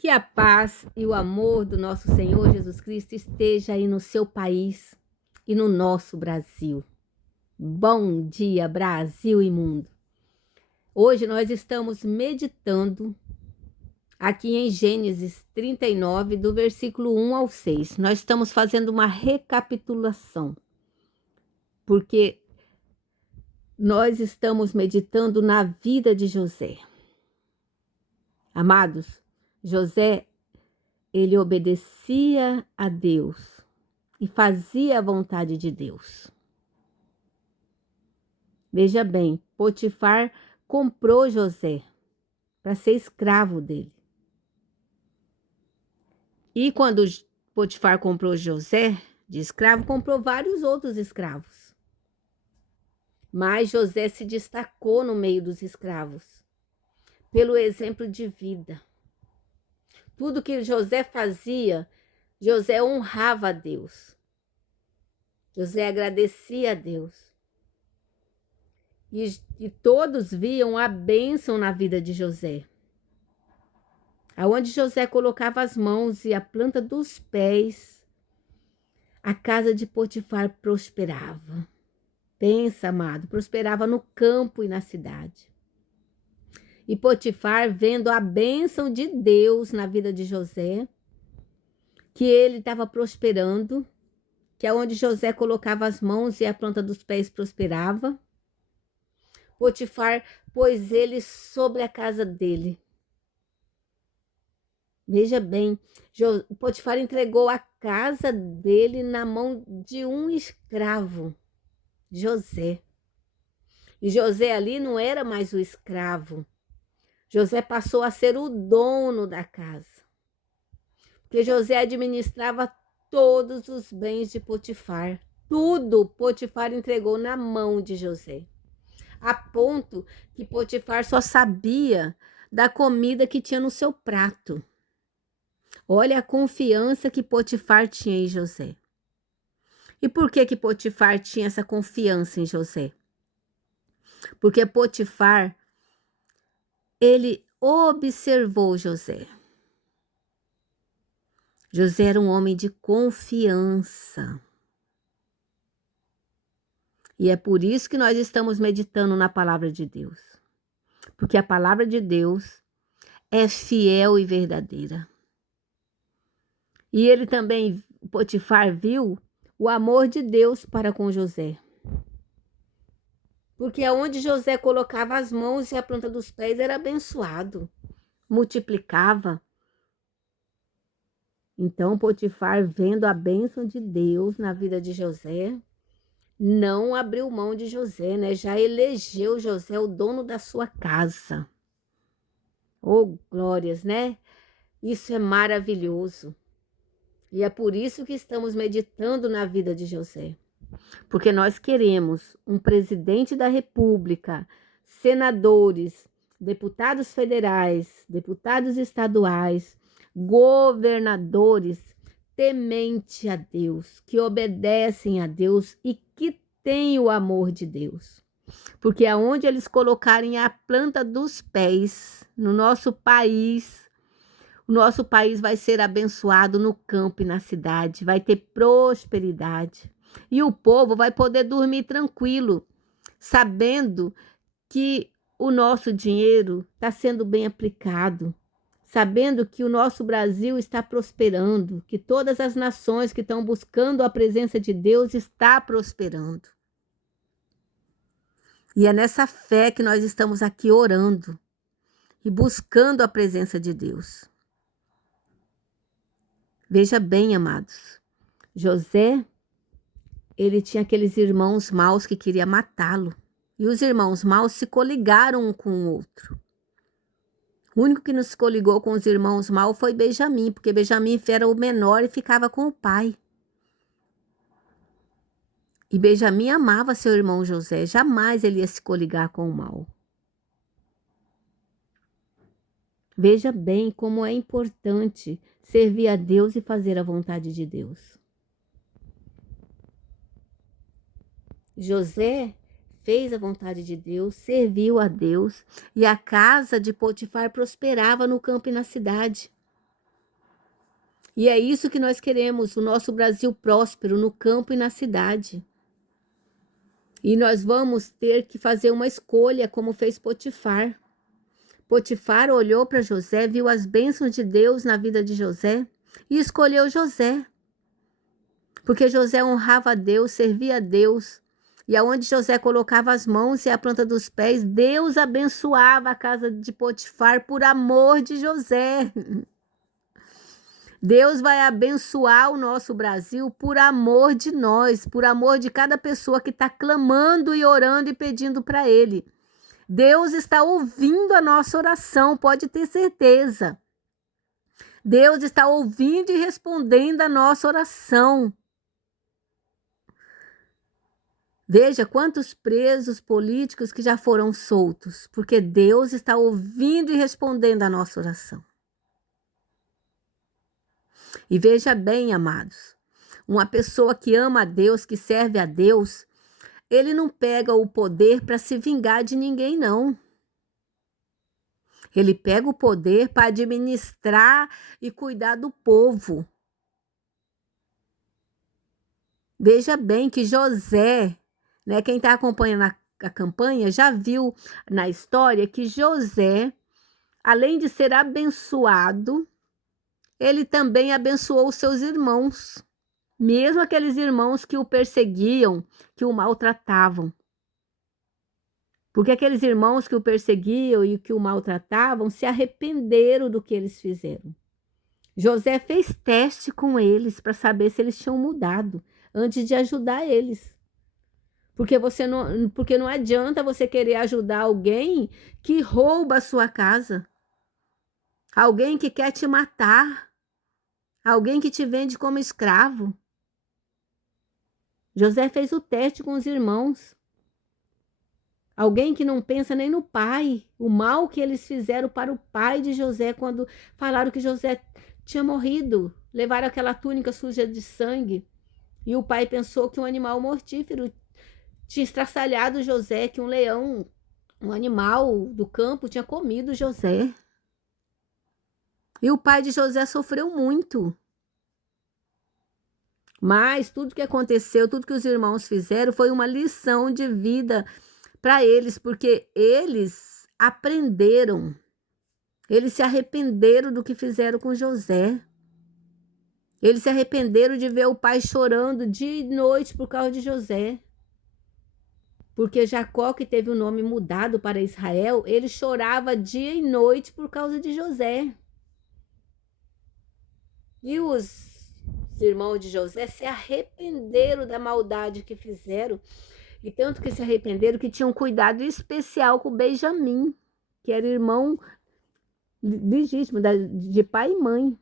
Que a paz e o amor do nosso Senhor Jesus Cristo esteja aí no seu país e no nosso Brasil. Bom dia, Brasil e mundo. Hoje nós estamos meditando aqui em Gênesis 39, do versículo 1 ao 6. Nós estamos fazendo uma recapitulação, porque nós estamos meditando na vida de José. Amados, José, ele obedecia a Deus e fazia a vontade de Deus. Veja bem, Potifar comprou José para ser escravo dele. E quando Potifar comprou José de escravo, comprou vários outros escravos. Mas José se destacou no meio dos escravos pelo exemplo de vida. Tudo que José fazia, José honrava a Deus. José agradecia a Deus. E todos viam a bênção na vida de José. Aonde José colocava as mãos e a planta dos pés, a casa de Potifar prosperava. Pensa, amado, prosperava no campo e na cidade. E Potifar, vendo a bênção de Deus na vida de José, que ele estava prosperando, que aonde José colocava as mãos e a planta dos pés prosperava, Potifar pôs ele sobre a casa dele. Veja bem, Potifar entregou a casa dele na mão de um escravo, José. E José ali não era mais o escravo. José passou a ser o dono da casa. Porque José administrava todos os bens de Potifar. Tudo Potifar entregou na mão de José. A ponto que Potifar só sabia da comida que tinha no seu prato. Olha a confiança que Potifar tinha em José. E por que Potifar tinha essa confiança em José? Porque Potifar, ele observou José. José era um homem de confiança. E é por isso que nós estamos meditando na palavra de Deus. Porque a palavra de Deus é fiel e verdadeira. E ele também, Potifar, viu o amor de Deus para com José. Porque aonde José colocava as mãos e a planta dos pés era abençoado, multiplicava. Então Potifar, vendo a bênção de Deus na vida de José, não abriu mão de José, né? Já elegeu José o dono da sua casa. Oh, glórias, né? Isso é maravilhoso. E é por isso que estamos meditando na vida de José. Porque nós queremos um presidente da República, senadores, deputados federais, deputados estaduais, governadores temente a Deus, que obedecem a Deus e que têm o amor de Deus. Porque aonde eles colocarem a planta dos pés no nosso país, o nosso país vai ser abençoado no campo e na cidade, vai ter prosperidade. E o povo vai poder dormir tranquilo, sabendo que o nosso dinheiro está sendo bem aplicado, sabendo que o nosso Brasil está prosperando, que todas as nações que estão buscando a presença de Deus está prosperando. E é nessa fé que nós estamos aqui orando e buscando a presença de Deus. Veja bem, amados, José, ele tinha aqueles irmãos maus que queriam matá-lo. E os irmãos maus se coligaram um com o outro. O único que não se coligou com os irmãos maus foi Benjamim, porque Benjamim era o menor e ficava com o pai. E Benjamim amava seu irmão José, jamais ele ia se coligar com o mal. Veja bem como é importante servir a Deus e fazer a vontade de Deus. José fez a vontade de Deus, serviu a Deus e a casa de Potifar prosperava no campo e na cidade. E é isso que nós queremos, o nosso Brasil próspero no campo e na cidade. E nós vamos ter que fazer uma escolha, como fez Potifar. Potifar olhou para José, viu as bênçãos de Deus na vida de José e escolheu José. Porque José honrava a Deus, servia a Deus. E aonde José colocava as mãos e a planta dos pés, Deus abençoava a casa de Potifar por amor de José. Deus vai abençoar o nosso Brasil por amor de nós, por amor de cada pessoa que está clamando e orando e pedindo para Ele. Deus está ouvindo a nossa oração, pode ter certeza. Deus está ouvindo e respondendo a nossa oração. Veja quantos presos políticos que já foram soltos, porque Deus está ouvindo e respondendo a nossa oração. E veja bem, amados, uma pessoa que ama a Deus, que serve a Deus, ele não pega o poder para se vingar de ninguém, não. Ele pega o poder para administrar e cuidar do povo. Veja bem que José, né, quem está acompanhando a campanha, já viu na história que José, além de ser abençoado, ele também abençoou os seus irmãos, mesmo aqueles irmãos que o perseguiam, que o maltratavam. Porque aqueles irmãos que o perseguiam e que o maltratavam se arrependeram do que eles fizeram. José fez teste com eles para saber se eles tinham mudado antes de ajudar eles. Porque não adianta você querer ajudar alguém que rouba a sua casa. Alguém que quer te matar. Alguém que te vende como escravo. José fez o teste com os irmãos. Alguém que não pensa nem no pai, o mal que eles fizeram para o pai de José quando falaram que José tinha morrido. Levaram aquela túnica suja de sangue e o pai pensou que um animal mortífero tinha estraçalhado José, que um leão, um animal do campo tinha comido José. E o pai de José sofreu muito. Mas tudo que aconteceu, tudo que os irmãos fizeram foi uma lição de vida para eles, porque eles aprenderam, eles se arrependeram do que fizeram com José. Eles se arrependeram de ver o pai chorando dia e noite por causa de José. Porque Jacó, que teve o nome mudado para Israel, ele chorava dia e noite por causa de José. E os irmãos de José se arrependeram da maldade que fizeram. E tanto que se arrependeram que tinham um cuidado especial com Benjamim, que era irmão legítimo de pai e mãe.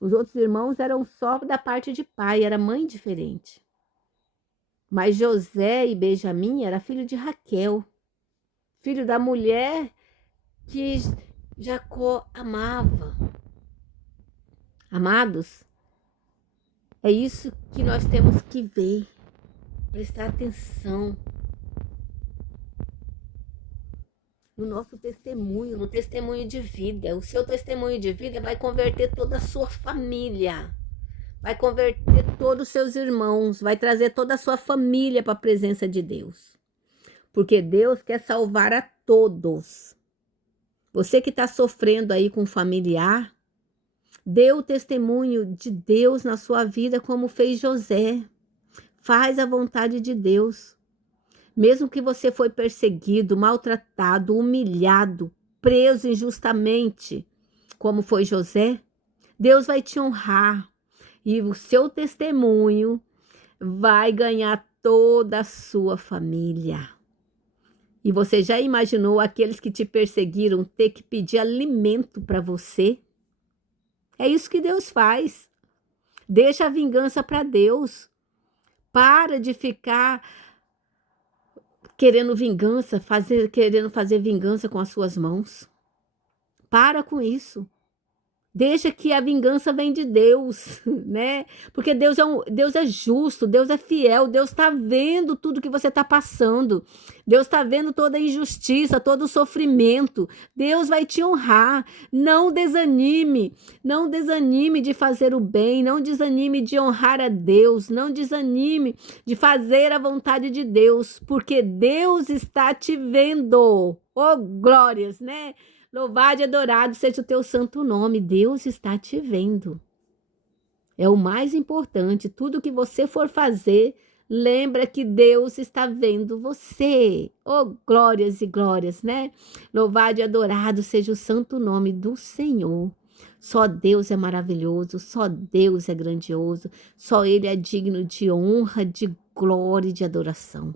Os outros irmãos eram só da parte de pai, era mãe diferente. Mas José e Benjamim era filho de Raquel, filho da mulher que Jacó amava. Amados, é isso que nós temos que ver, prestar atenção no nosso testemunho, no testemunho de vida. O seu testemunho de vida vai converter toda a sua família, vai converter todos os seus irmãos, vai trazer toda a sua família para a presença de Deus. Porque Deus quer salvar a todos. Você que está sofrendo aí com um familiar, dê o testemunho de Deus na sua vida como fez José. Faz a vontade de Deus. Mesmo que você foi perseguido, maltratado, humilhado, preso injustamente, como foi José, Deus vai te honrar. E o seu testemunho vai ganhar toda a sua família. E você já imaginou aqueles que te perseguiram ter que pedir alimento para você? É isso que Deus faz. Deixa a vingança para Deus. Para de ficar querendo vingança, querendo fazer vingança com as suas mãos. Para com isso. Deixa que a vingança vem de Deus, né? Porque Deus é justo, Deus é fiel, Deus está vendo tudo que você está passando. Deus está vendo toda a injustiça, todo o sofrimento. Deus vai te honrar. Não desanime, não desanime de fazer o bem, não desanime de honrar a Deus, não desanime de fazer a vontade de Deus, porque Deus está te vendo. Oh, glórias, né? Louvado e adorado seja o teu santo nome. Deus está te vendo. É o mais importante. Tudo que você for fazer, lembra que Deus está vendo você. Oh, glórias e glórias, né? Louvado e adorado seja o santo nome do Senhor. Só Deus é maravilhoso, só Deus é grandioso, só Ele é digno de honra, de glória e de adoração.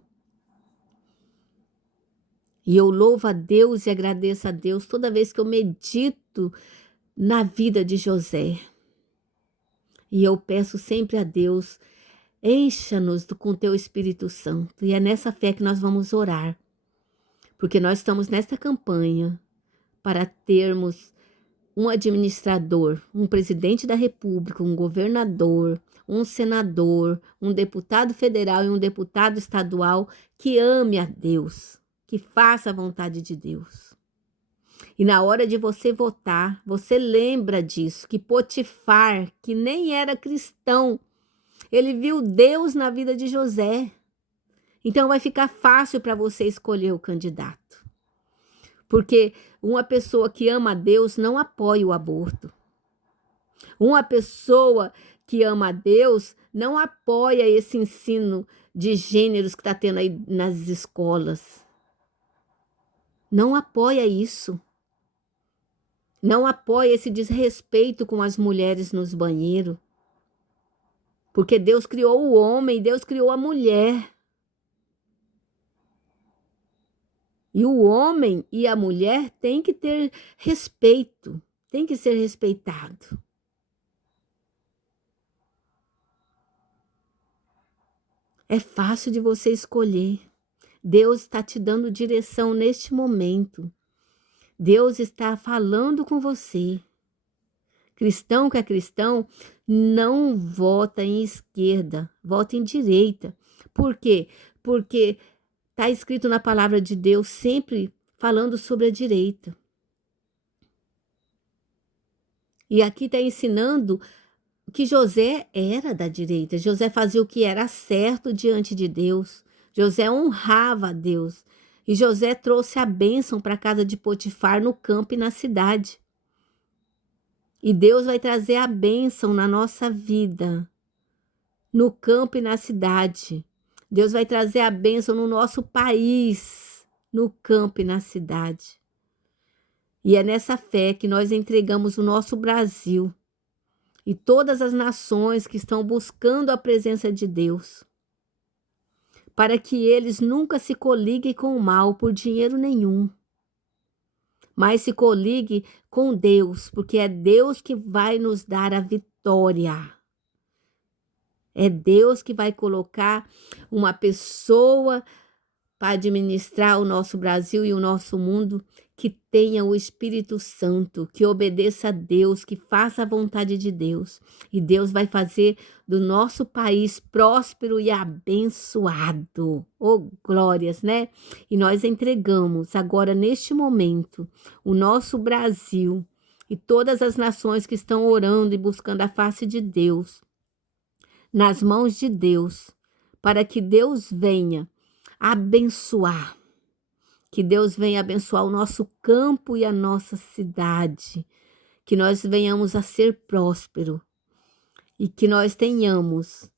E eu louvo a Deus e agradeço a Deus toda vez que eu medito na vida de José. E eu peço sempre a Deus, encha-nos com teu Espírito Santo. E é nessa fé que nós vamos orar. Porque nós estamos nesta campanha para termos um administrador, um presidente da República, um governador, um senador, um deputado federal e um deputado estadual que ame a Deus, que faça a vontade de Deus. E na hora de você votar, você lembra disso, que Potifar, que nem era cristão, ele viu Deus na vida de José. Então vai ficar fácil para você escolher o candidato. Porque uma pessoa que ama a Deus não apoia o aborto. Uma pessoa que ama a Deus não apoia esse ensino de gêneros que está tendo aí nas escolas. Não apoia isso. Não apoia esse desrespeito com as mulheres nos banheiros. Porque Deus criou o homem, Deus criou a mulher. E o homem e a mulher têm que ter respeito, têm que ser respeitado. É fácil de você escolher. Deus está te dando direção neste momento. Deus está falando com você. Cristão que é cristão, não vota em esquerda, vota em direita. Por quê? Porque está escrito na palavra de Deus sempre falando sobre a direita. E aqui está ensinando que José era da direita. José fazia o que era certo diante de Deus. José honrava a Deus. E José trouxe a bênção para a casa de Potifar no campo e na cidade. E Deus vai trazer a bênção na nossa vida, no campo e na cidade. Deus vai trazer a bênção no nosso país, no campo e na cidade. E é nessa fé que nós entregamos o nosso Brasil e todas as nações que estão buscando a presença de Deus, para que eles nunca se coliguem com o mal por dinheiro nenhum, mas se coliguem com Deus, porque é Deus que vai nos dar a vitória. É Deus que vai colocar uma pessoa para administrar o nosso Brasil e o nosso mundo, que tenha o Espírito Santo, que obedeça a Deus, que faça a vontade de Deus. E Deus vai fazer do nosso país próspero e abençoado. Oh, glórias, né? E nós entregamos agora, neste momento, o nosso Brasil e todas as nações que estão orando e buscando a face de Deus, nas mãos de Deus, para que Deus venha abençoar, que Deus venha abençoar o nosso campo e a nossa cidade, que nós venhamos a ser próspero e que nós tenhamos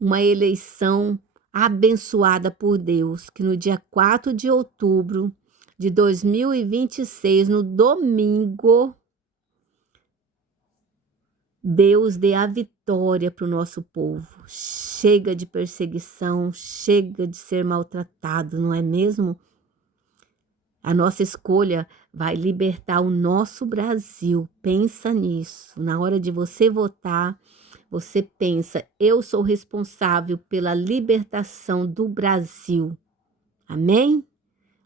uma eleição abençoada por Deus, que no dia 4 de outubro de 2026, no domingo, Deus dê a vitória para o nosso povo. Chega de perseguição, chega de ser maltratado, não é mesmo? A nossa escolha vai libertar o nosso Brasil. Pensa nisso. Na hora de você votar, você pensa, eu sou responsável pela libertação do Brasil. Amém?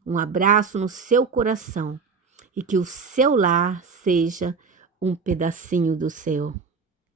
Um abraço no seu coração e que o seu lar seja um pedacinho do céu.